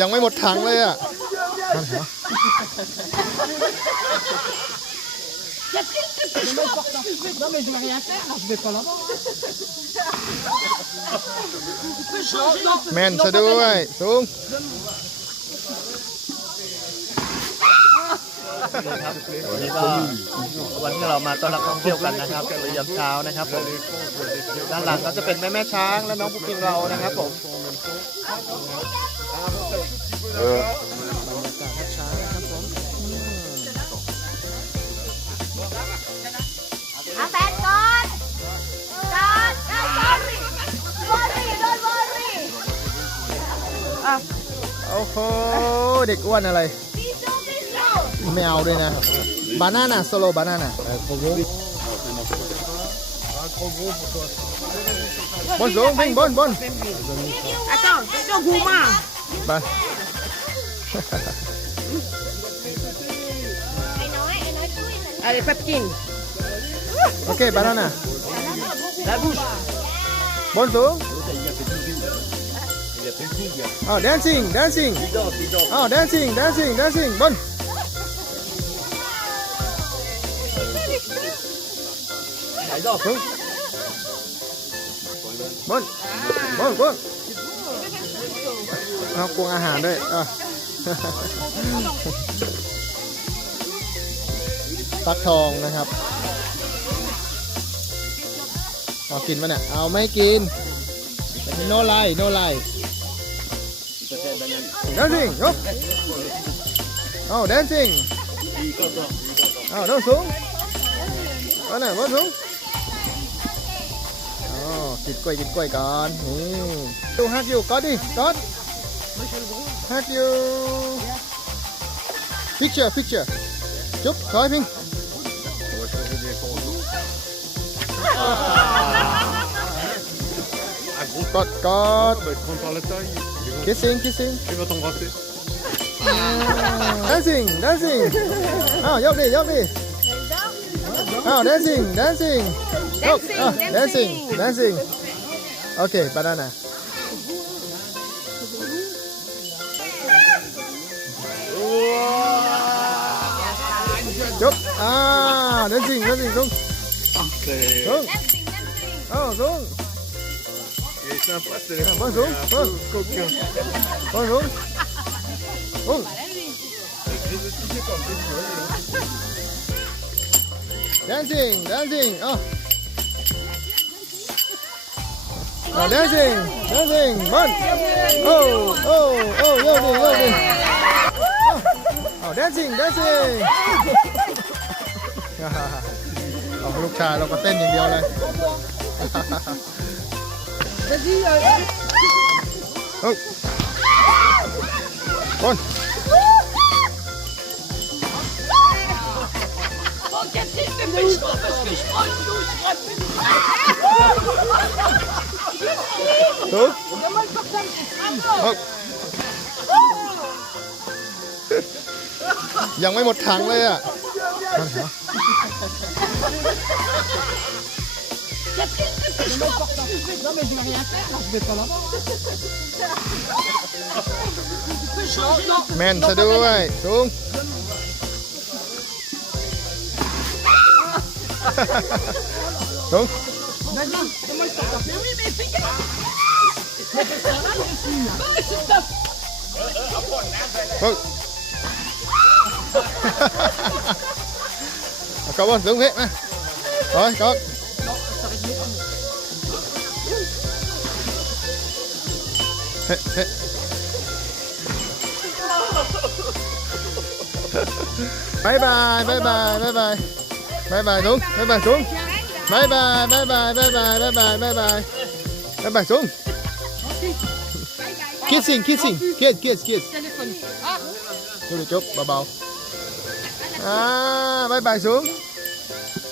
ยังไม่หมดถังเลยอะแมนซะด้วยสูง วันนี้ก็วันที่เรามาต้อนรับนักท่องเที่ยวกันนะครับในยามเช้านะครับผมด้านหลังก็จะเป็นแม่แม่ช้างและน้องผู้พิงเรานะครับผมบรรยากาศแม่ช้างนะครับผมอาแฟนก่อนก่อนก่อน sorry sorry don't worry โอ้โหเด็กอ้วนอะไรพี่โจพี่ mèo đây nè banana solo banana à, bonjour vinh bon bon attends cho guma ba Allez, papkin. Ok, banana. La bouche. Bonjour. Oh, dancing, dancing. Oh, dancing, dancing, dancing. Bon. าว dancing dancing dancing บนสูงบนบนบนเอากวงอาหารด้วยอะฟักทองนะครับ เอากินปะเนี่ย เอาไม่กิน โนไลโนไล dancing ยกเอา dancing เอาเดินสูงเอาหน่อยบนสูงอ๋อ กินกล้วยกินกล้วยก่อนนี่ดูฮักอยู่กอดดิกอดฮักอยู่ picture picture จุ๊บถอยพิง กอดกอด Prends par la taille, kissing kissing il va t'embrasser. dancing dancing อ้าวยกดิยกดิอ้าว dancing Dancing, oh, dancing, dancing, dancing. Okay, banana. Jump. Ah, dancing, dancing, đúng. Đúng. Ờ, đúng. Bớt xuống, bớt. Bớt Dancing, dancing. Oh. oh dancing, dancing, run. Oh, oh, oh, yoding, yoding. Oh, dancing, dancing. เอาลูกชายเราก็เต้นอย่างเดียวเลย Oh. Con. Und jetzt sind wir mit Stoffes gespannt, du Schrott! ยังไม่หมดถังเลยอะแมนซะด้วยลุงลุง Cậu. Cảm ơn, đúng hết mà. Rồi, con. Hết, hết. bye bye, bye bye, bye bye. Bye bye xuống, bye bye xuống. Bye bye, bye bye, bye bye, bye bye, bye bye. Bye bye xuống kissing, kissing, kiss, kiss, kiss. Thôi được chốt, bà bảo. À, bye bye xuống.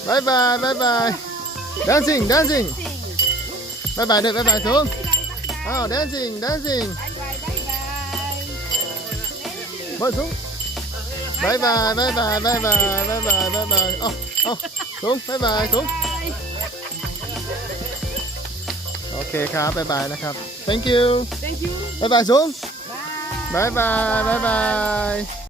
Bye bye, bye bye. Dancing, dancing. Bye bye đây, bye bye xuống. Oh, dancing, dancing. Bơi xuống. Bye bye, bye bye, bye bye, bye bye, bye bye. Oh, oh, xuống, bye bye, xuống. โอเคครับบายบายนะครับ thank you Thank you. บายบายสูงบายบายบายบาย